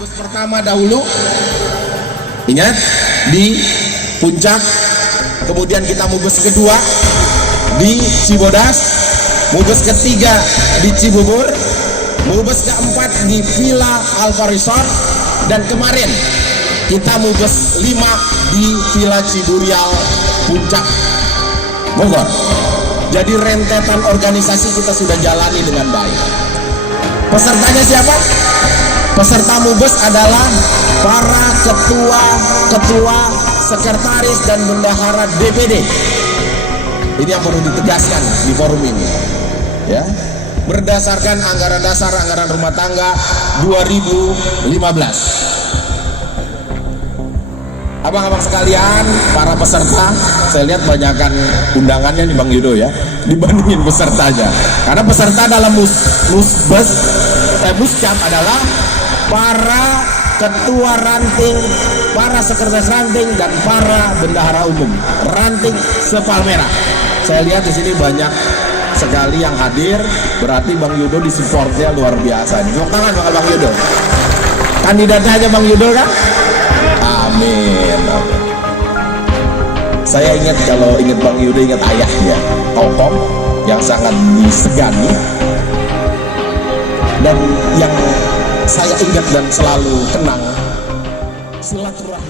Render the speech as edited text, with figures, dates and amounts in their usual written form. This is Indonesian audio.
Mubes pertama dahulu, ingat, di Puncak. Kemudian kita mubes kedua di Cibodas, mubes ketiga di Cibubur, mubes keempat di Villa Alfa Resort, dan kemarin kita mubes 5 di Villa Ciburial Puncak Bogor. Jadi rentetan organisasi kita sudah jalani dengan baik. Pesertanya siapa? Peserta mubes adalah para ketua, sekretaris, dan bendahara DPD. Ini yang perlu ditegaskan di forum ini, ya. Berdasarkan anggaran dasar anggaran rumah tangga 2015. Abang-abang sekalian, para peserta, saya lihat banyakkan undangannya nih Bang Yudo ya, dibandingin pesertanya. Karena peserta dalam muscap adalah para ketua ranting, para sekretaris ranting, dan para bendahara umum ranting Sepalmera. Saya lihat di sini banyak sekali yang hadir, berarti Bang Yudo disupportnya luar biasa. Tepuk tangan Bang Yudo. Kandidatnya hanya Bang Yudo kan? Amin. Saya ingat, kalau ingat Bang Yudo, ingat ayahnya, tokoh yang sangat disegani, dan yang saya ingat dan selalu kenang silaturahmi